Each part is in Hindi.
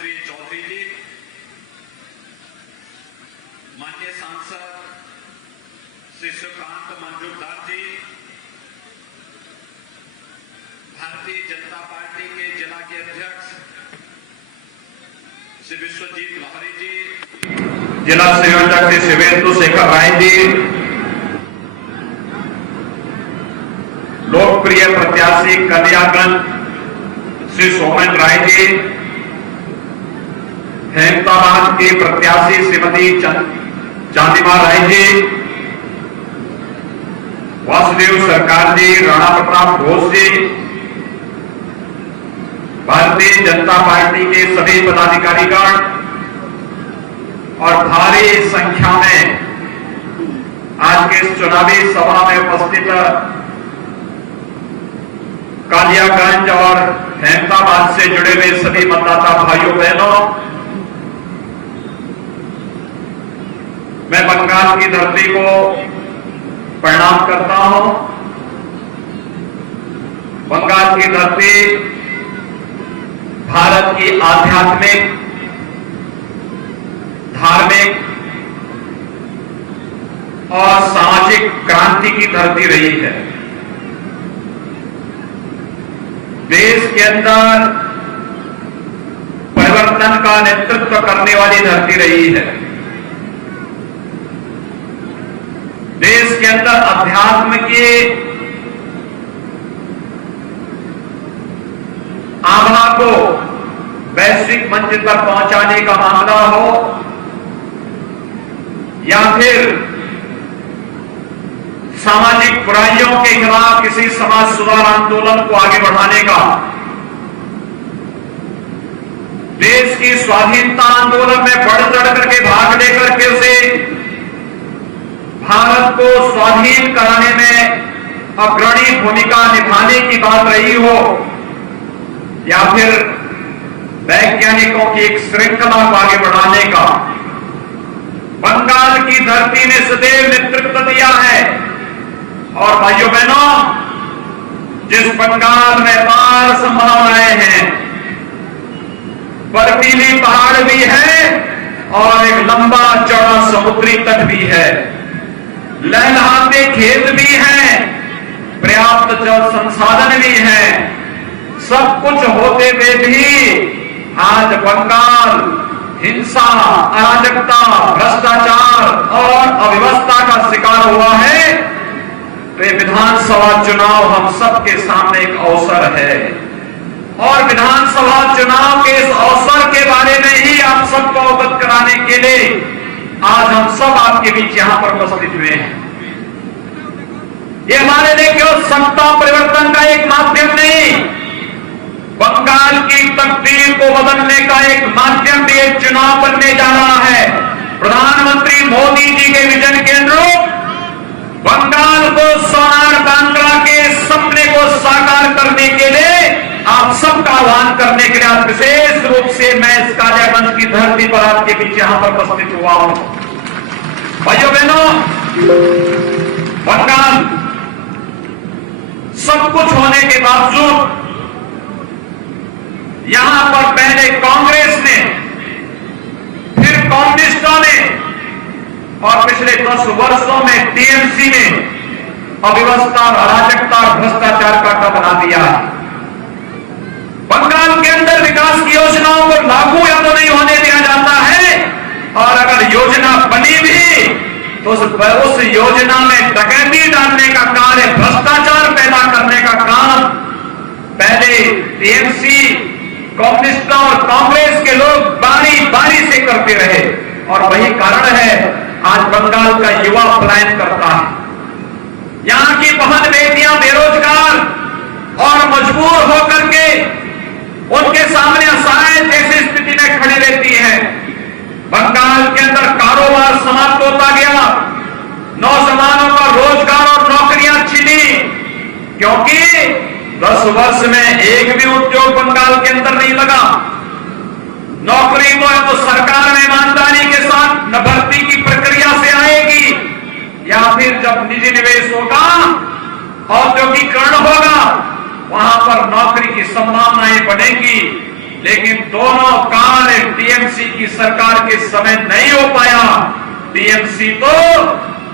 श्री चौधरी जी, माननीय सांसद श्री सुकांत मंजूरदार जी, भारतीय जनता पार्टी के जिला के अध्यक्ष श्री विश्वजीत लाहौरी जी, जिला संयोजक श्री शिवेंदु शेखर राय जी, लोकप्रिय प्रत्याशी कलियागंज श्री सोमन राय जी, हेमताबाद की प्रत्याशी श्रीमती चांदीमा राय जी, वासुदेव सरकार जी, राणा प्रताप घोष जी, भारतीय जनता पार्टी के सभी पदाधिकारीगण और भारी संख्या में आज के इस चुनावी सभा में उपस्थित कालियागंज और हेमताबाद से जुड़े हुए सभी मतदाता भाइयों बहनों, मैं बंगाल की धरती को प्रणाम करता हूं। बंगाल की धरती भारत की आध्यात्मिक, धार्मिक और सामाजिक क्रांति की धरती रही है। देश के अंदर परिवर्तन का नेतृत्व करने वाली धरती रही है। देश के अंदर अध्यात्म की आभा को वैश्विक मंच पर पहुंचाने का मामला हो या फिर सामाजिक बुराइयों के खिलाफ किसी समाज सुधार आंदोलन को आगे बढ़ाने का, देश की स्वाधीनता आंदोलन में बढ़ चढ़ करके भाग लेकर के उसे भारत को स्वाधीन कराने में अग्रणी भूमिका निभाने की बात रही हो या फिर वैज्ञानिकों की एक श्रृंखला को आगे बढ़ाने का, बंगाल की धरती ने सदैव नेतृत्व दिया है। और भाइयों बहनों, जिस बंगाल में अपार संभावनाएं हैं, बर्फीली पहाड़ भी है और एक लंबा चौड़ा समुद्री तट भी है, लहलहाते खेत भी हैं, पर्याप्त जल संसाधन भी हैं। सब कुछ होते हुए भी आज बंगाल हिंसा, अराजकता, भ्रष्टाचार और अव्यवस्था का शिकार हुआ है। तो विधानसभा चुनाव हम सबके सामने एक अवसर है और विधानसभा चुनाव के इस अवसर के बारे में ही आप सबको अवगत कराने के लिए आज हम सब आपके बीच यहां पर उपस्थित हुए हैं। ये हमारे लिए केवल सत्ता परिवर्तन का एक माध्यम नहीं, बंगाल की तकदीर को बदलने का एक माध्यम भी एक चुनाव बनने जा रहा है। प्रधानमंत्री मोदी जी के विजन के अनुरूप बंगाल को सोनार बांग्ला के सपने को साकार करने के लिए आप सबका आह्वान करने के लिए आज विशेष रूप से मैं इस कालियागंज की धरती पर आपके बीच यहां पर उपस्थित हुआ हूं। भाइयों बहनों, बंगाल सब कुछ होने के बावजूद यहां पर पहले कांग्रेस ने, फिर कम्युनिस्टों ने और पिछले 10 वर्षों में टीएमसी ने अव्यवस्था, अराजकता और भ्रष्टाचार का अड्डा बना दिया है। बंगाल के अंदर विकास की योजनाओं को लागू या तो नहीं होने दिया जाता है और अगर योजना बनी भी तो उस योजना में डकैती डालने का कार्य, भ्रष्टाचार पैदा करने का काम पहले टीएमसी, कम्युनिस्टों और कांग्रेस के लोग बारी बारी से करते रहे और वही कारण है आज बंगाल का युवा पलायन करता है। यहां की बहन बेटियां बेरोजगार और मजबूर होकर के उनके सामने असहाय जैसी स्थिति में खड़ी रहती है। बंगाल के अंदर कारोबार समाप्त होता गया, नौजवानों का रोजगार और नौकरियां छिनी, क्योंकि 10 वर्ष में एक भी उद्योग बंगाल के अंदर नहीं लगा। नौकरी तो सरकार में ईमानदारी के साथ न भर्ती की प्रक्रिया से आएगी या फिर जब निजी निवेश होगा, औद्योगिकरण होगा, वहां पर नौकरी की संभावनाएं बढ़ेंगी लेकिन दोनों कार्य टीएमसी की सरकार के समय नहीं हो पाया। टीएमसी तो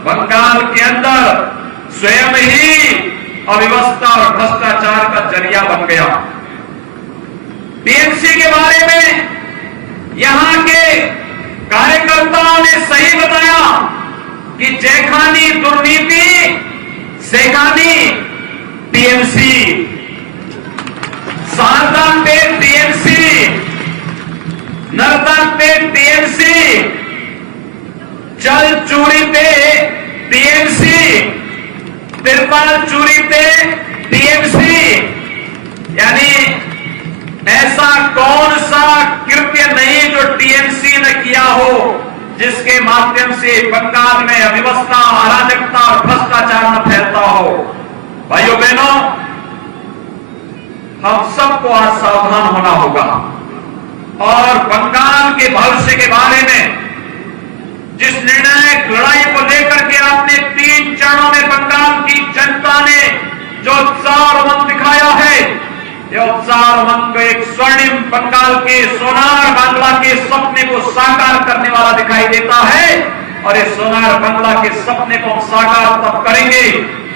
बंगाल के अंदर स्वयं ही अव्यवस्था और भ्रष्टाचार का जरिया बन गया। टीएमसी के बारे में यहां के कार्यकर्ताओं ने सही बताया कि जैखानी दुर्नीति सेखानी टीएमसी, शारदा पे टीएमसी, नर्तन पे टीएमसी, चल चूड़ी पे टीएमसी, तिरपाल चूड़ी पे टीएमसी। यानी ऐसा कौन सा कृत्य नहीं जो टीएमसी ने किया हो जिसके माध्यम से बंगाल में अव्यवस्था, अराजकता और भ्रष्टाचार न फैलता हो। भाइयों बहनों, हम सबको आज सावधान होना होगा और बंगाल के भविष्य के बारे में जिस निर्णायक लड़ाई को लेकर के आपने 3 चरणों में बंगाल की जनता ने जो उत्साह और उमंग दिखाया है, यह उत्साह और उमंग एक स्वर्णिम बंगाल के सोनार बांग्ला के सपने को साकार करने वाला दिखाई देता है। और इस सोनार बांग्ला के सपने को हम साकार तब करेंगे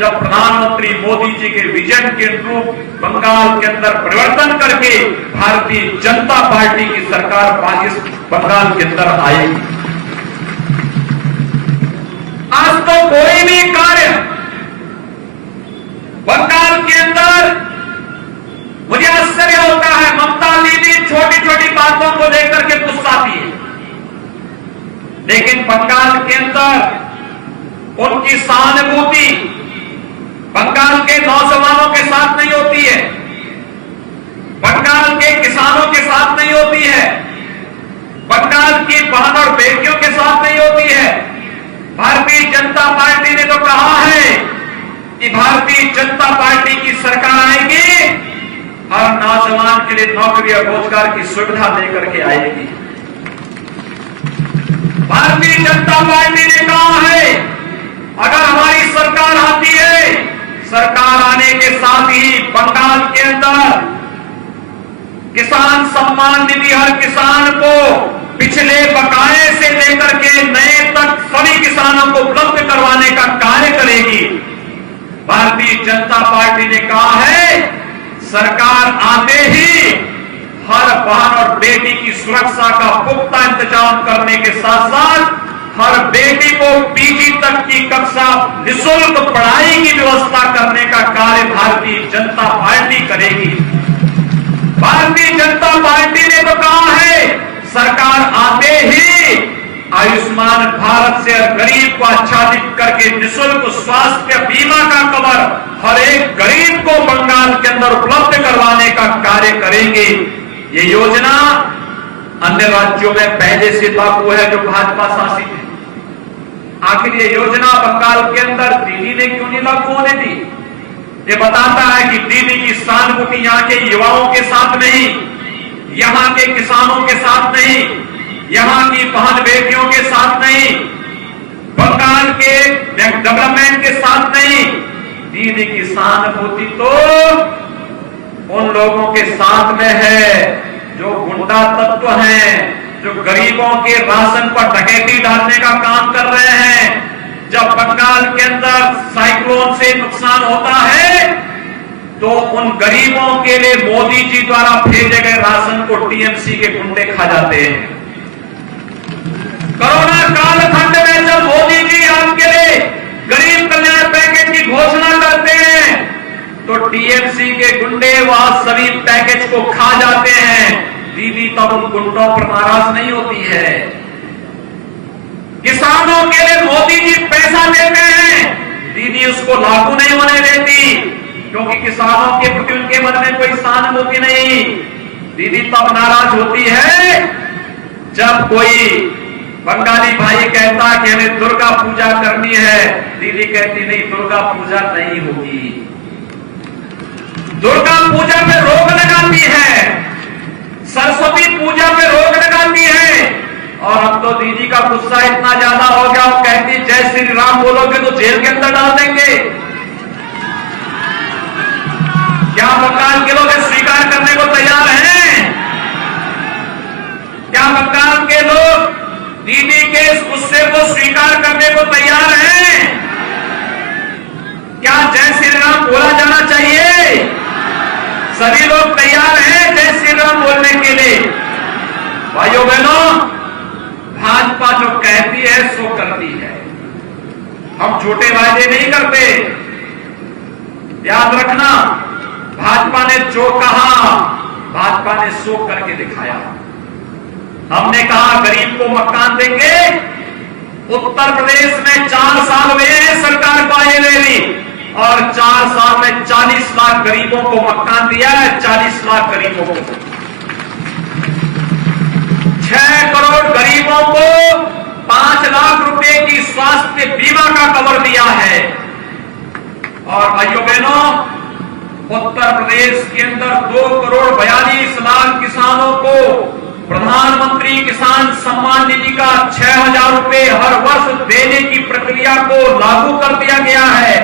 जब प्रधानमंत्री मोदी जी के विजन के अनुरूप बंगाल के अंदर परिवर्तन करके भारतीय जनता पार्टी की सरकार इस बंगाल के अंदर आएगी। आज तो कोई भी कार्य बंगाल के अंदर, मुझे आश्चर्य होता है, ममता दीदी छोटी छोटी बातों को लेकर के गुस्साती है, लेकिन बंगाल के अंदर उनकी सहानुभूति बंगाल के नौजवानों के साथ नहीं होती है, बंगाल के किसानों के साथ नहीं होती है, बंगाल की बहन और बेटियों के साथ नहीं होती है। भारतीय जनता पार्टी ने तो कहा है कि भारतीय जनता पार्टी की सरकार आएगी, हर नौजवान के लिए नौकरी और रोजगार की सुविधा देकर के आएगी। भारतीय जनता पार्टी ने कहा है अगर हमारी सरकार आती है, सरकार आने के साथ ही बंगाल के अंदर किसान सम्मान निधि हर किसान को पिछले बकाये से लेकर के नए तक सभी किसानों को उपलब्ध करवाने का कार्य करेगी। भारतीय जनता पार्टी ने कहा है सरकार आते ही हर बहन और बेटी की सुरक्षा का पुख्ता इंतजाम करने के साथ साथ हर बेटी को पीजी तक की कक्षा निःशुल्क पढ़ाई की व्यवस्था करने का कार्य भारतीय जनता पार्टी करेगी। भारतीय जनता पार्टी ने तो कहा है सरकार आते ही आयुष्मान भारत से गरीब को आच्छादित करके निःशुल्क स्वास्थ्य बीमा का कवर हर एक गरीब को बंगाल के अंदर उपलब्ध करवाने का कार्य करेंगे। ये योजना अन्य राज्यों में पहले से लागू है जो भाजपा शासित है। आखिर ये योजना बंगाल के अंदर दीदी ने क्यों नहीं लागू होने दी? ये बताता है कि दीदी की सहानुभूति यहाँ के युवाओं के साथ नहीं, यहाँ के किसानों के साथ नहीं, यहाँ की बहन बेटियों के साथ नहीं, बंगाल के डेवलपमेंट के साथ नहीं। दीदी की सहानुभूति तो उन लोगों के साथ में है जो गुंडा तत्व हैं, जो गरीबों के राशन पर डकैती डालने का काम कर रहे हैं। जब बंगाल के अंदर साइक्लोन से नुकसान होता है तो उन गरीबों के लिए मोदी जी द्वारा भेजे गए राशन को टीएमसी के गुंडे खा जाते हैं। कोरोना कालखंड में जब मोदी जी आपके लिए गरीब कल्याण पैकेज की घोषणा करते हैं तो टीएमसी के गुंडे वह सभी पैकेज को खा जाते हैं। दीदी तब उन गुंडों पर नाराज नहीं होती है। किसानों के लिए मोदी जी पैसा देते हैं, दीदी उसको लागू नहीं होने देती क्योंकि किसानों के प्रति उनके मन में कोई सहानुभूति नहीं। दीदी तब नाराज होती है जब कोई बंगाली भाई कहता कि हमें दुर्गा पूजा करनी है, दीदी कहती नहीं दुर्गा पूजा नहीं होगी। दुर्गा पूजा पे रोक लगाती है, सरस्वती पूजा पे रोक लगाती है। और अब तो दीदी का गुस्सा इतना ज्यादा हो गया, वो कहती जय श्री राम बोलोगे तो जेल के अंदर डाल देंगे। क्या बंगाल के लोग स्वीकार करने को तैयार हैं? के इस गुस्से को स्वीकार करने को तैयार हैं? क्या जय श्री राम बोला जाना चाहिए? सभी लोग तैयार हैं जय श्री राम बोलने के लिए? भाइयों बहनों, भाजपा जो कहती है सो करती है। हम झूठे वादे नहीं करते। याद रखना, भाजपा ने जो कहा, भाजपा ने सो करके दिखाया। हमने कहा गरीब को मकान देंगे। उत्तर प्रदेश में 4 साल हुए हैं सरकार को आए हुए, और 4 साल में 40 लाख गरीबों को मकान दिया है। 40 लाख गरीबों को, 6 करोड़ गरीबों को 5 लाख रुपए की स्वास्थ्य बीमा का कवर दिया है। और भाइयों बहनों, उत्तर प्रदेश के अंदर 2 करोड़ 42 लाख किसानों को प्रधानमंत्री किसान सम्मान निधि का 6,000 रुपए हर वर्ष देने की प्रक्रिया को लागू कर दिया गया है।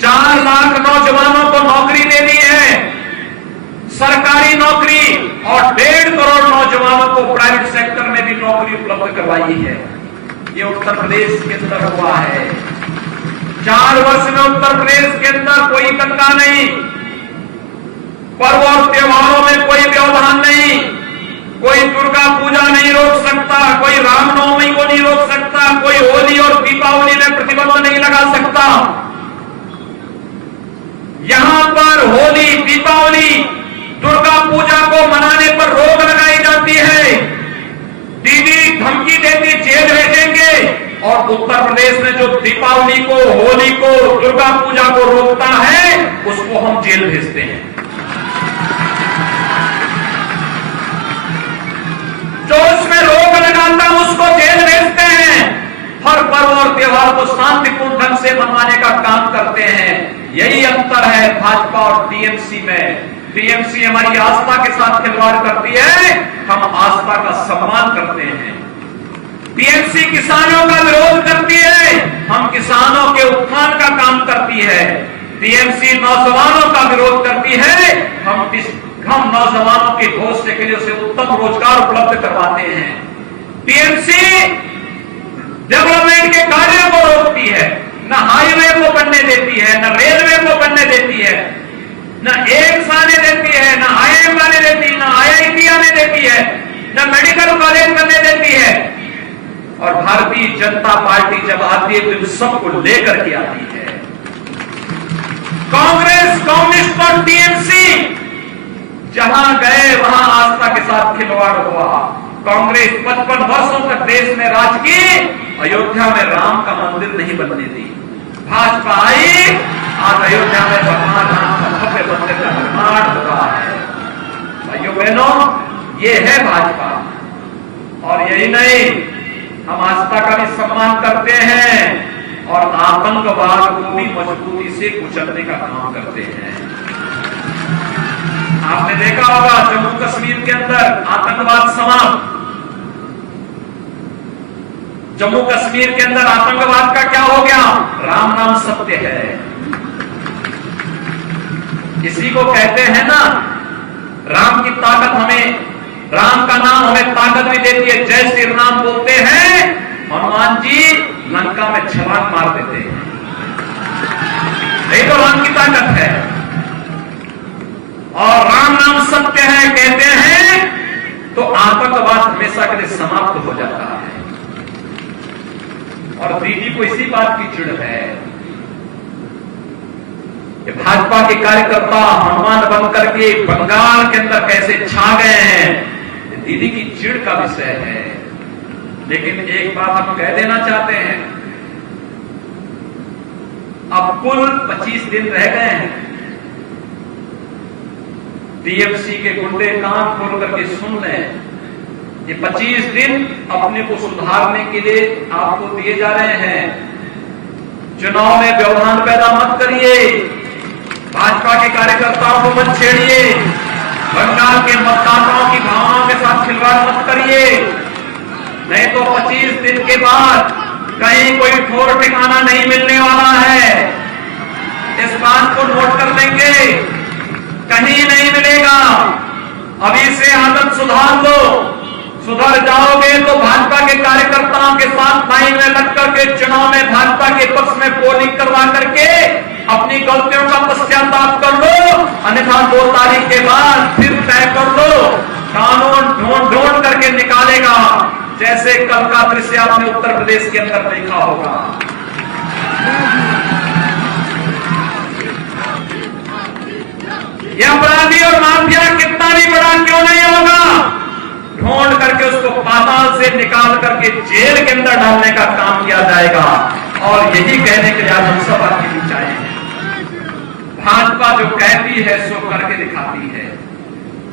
4 लाख नौजवानों को नौकरी दे दी है, सरकारी नौकरी, और 1.5 करोड़ नौजवानों को प्राइवेट सेक्टर में भी नौकरी उपलब्ध करवाई है। ये उत्तर प्रदेश के अंदर हुआ है। 4 वर्ष में उत्तर प्रदेश के अंदर कोई दंगा नहीं, पर्व और त्योहारों में कोई व्यवधान नहीं, कोई दुर्गा पूजा नहीं रोक सकता, कोई रामनवमी को नहीं रोक सकता, कोई होली और दीपावली में प्रतिबंध नहीं लगा सकता। यहां पर होली, दीपावली, दुर्गा पूजा को मनाने पर रोक लगाई जाती है। दीदी धमकी देती जेल भेजेंगे, और उत्तर प्रदेश में जो दीपावली को, होली को, दुर्गा पूजा को रोकता है उसको हम जेल भेजते हैं। जो उसमें रोक लगाता उसको जेल भेजते हैं। हर पर्व और त्योहार को शांतिपूर्ण ढंग से मनवाने का काम करते हैं। यही अंतर है भाजपा और टीएमसी में। टीएमसी हमारी आस्था के साथ खिलवाड़ करती है, हम आस्था का सम्मान करते हैं। टीएमसी किसानों का विरोध करती है, हम किसानों के उत्थान का काम करती है। टीएमसी नौजवानों का विरोध करती है, हम नौजवानों के भविष्य के लिए उसे उत्तम रोजगार उपलब्ध करवाते हैं। टीएमसी डेवलपमेंट के कार्यों को रोकती है, न हाईवे को बनने देती है, न रेलवे को बनने देती है, न एम्स आने देती है, न आईआईएम आने देती है, न आईआईटी आने देती है, न मेडिकल कॉलेज बनने देती है। और भारतीय जनता पार्टी जब आती है तो इन सबको लेकर के आती है। कांग्रेस, कम्युनिस्ट और टीएमसी जहां गए वहां आस्था के साथ खिलवाड़ हुआ। कांग्रेस 55 वर्षों तक देश में राज की, अयोध्या में राम का मंदिर नहीं बनने दी। भाजपा आई, आज अयोध्या में भगवान राम का भव्य मंदिर का निर्माण हो रहा है। भाइयों बहनों, ये है भाजपा। और यही नहीं, हम आस्था का भी सम्मान करते हैं और आतंकवाद को भी मजबूती से कुचलने का काम करते हैं। आपने देखा होगा जम्मू कश्मीर के अंदर आतंकवाद समाप्त। जम्मू कश्मीर के अंदर आतंकवाद का क्या हो गया? राम नाम सत्य है। इसी को कहते हैं ना, राम की ताकत हमें, राम का नाम हमें ताकत भी देती है। जय श्री राम बोलते हैं, हनुमान जी लंका में छलांग मार देते हैं। यही तो राम की ताकत है। और राम नाम सत्य है कहते हैं तो आतंकवाद हमेशा के लिए समाप्त हो जाता है। और दीदी को इसी बात की चिढ़ है कि भाजपा के कार्यकर्ता हनुमान बन करके बंगाल के अंदर कैसे छा गए हैं, दीदी की चिढ़ का विषय है। लेकिन एक बात हम कह देना चाहते हैं, अब कुल 25 दिन रह गए हैं। टीएमसी के गुंडे कान खोल करके सुन लें, ये 25 दिन अपने को सुधारने के लिए आपको दिए जा रहे हैं। चुनाव में व्यवधान पैदा मत करिए, भाजपा के कार्यकर्ताओं को मत छेड़िए, बंगाल के मतदाताओं की भावनाओं के साथ खिलवाड़ मत करिए, नहीं तो 25 दिन के बाद कहीं कोई ठोर ठिकाना नहीं मिलने वाला है। इस बात को नोट कर लेंगे, कहीं नहीं मिलेगा। अभी से आदत सुधार लो, सुधर जाओगे तो भाजपा के कार्यकर्ताओं के साथ लाइन में लग करके चुनाव में भाजपा के पक्ष में पोलिंग करवा करके अपनी गलतियों का पश्चाताप कर लो, अन्यथा 2 तारीख के बाद फिर तय कर लो। कानून ढूंढ ढूंढ करके निकालेगा, जैसे कल का दृश्य आपने उत्तर प्रदेश के अंदर देखा होगा। यह अपराधी और माफिया कितना भी बड़ा क्यों नहीं होगा, ढूंढ करके उसको पाताल से निकाल करके जेल के अंदर डालने का काम किया जाएगा। और यही कहने के लिए आज हम सब आपके बीच आए हैं। भाजपा जो कहती है सो करके दिखाती है।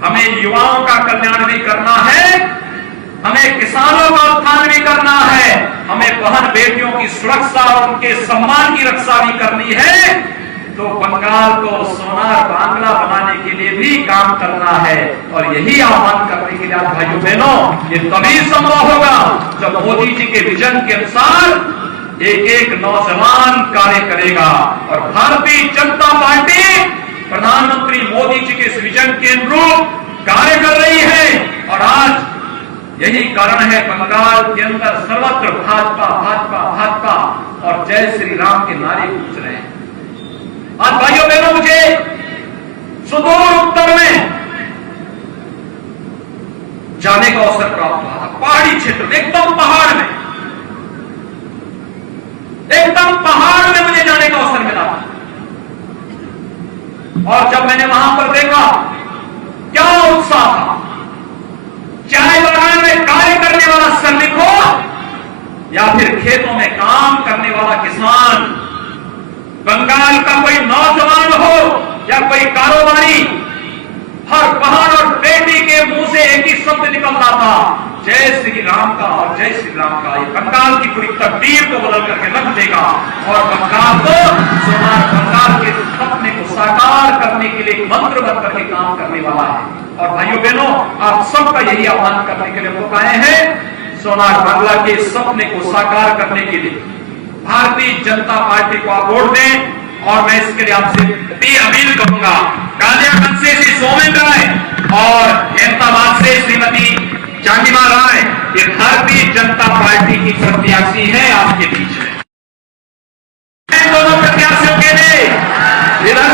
हमें युवाओं का कल्याण भी करना है, हमें किसानों का उत्थान भी करना है, हमें बहन बेटियों की सुरक्षा और उनके सम्मान की रक्षा भी करनी है। तो बंगाल को सोनार बांग्ला बनाने के लिए भी काम करना है। और यही आह्वान करने के लिए आज भाइयों बहनों, ये तभी संभव होगा जब मोदी जी के विजन के अनुसार एक एक नौजवान कार्य करेगा। और भारतीय जनता पार्टी प्रधानमंत्री मोदी जी के इस विजन के अनुरूप कार्य कर रही है। और आज यही कारण है बंगाल के अंदर सर्वत्र भाजपा भाजपा भाजपा और जय श्री राम के नारे गूंज रहे हैं। आज भाइयों बहनों, मुझे सुदूर उत्तर में जाने का अवसर प्राप्त हुआ था। पहाड़ी क्षेत्र में, एकदम पहाड़ में मुझे जाने का अवसर मिला। और जब मैंने वहां पर देखा क्या उत्साह था, चाय बागान में कार्य करने वाला श्रमिक हो या फिर खेतों में काम करने वाला किसान, बंगाल का कोई नौजवान हो या कोई कारोबारी, हर बहन और बेटी के मुंह से एक ही शब्द निकल रहा था, जय श्री राम का और जय श्री राम का। ये बंगाल की पूरी तकदीर को बदल करके रख देगा और बंगाल को सोनार बंगाल के सपने को साकार करने के लिए मंत्र बन करके काम करने वाला है। और भाइयों बहनों, आप सबका यही आह्वान करने के लिए लोग आए हैं, सोनार बांग्ला के सपने को साकार करने के लिए भारतीय जनता पार्टी को आप वोट दें। और मैं इसके लिए आपसे भी अपील करूंगा, कालियागंज से श्री सोमेन राय और अहमदाबाद से श्रीमती चांदिमा राय, ये भारतीय जनता पार्टी की प्रत्याशी है, आपके बीच में दोनों प्रत्याशियों के लिए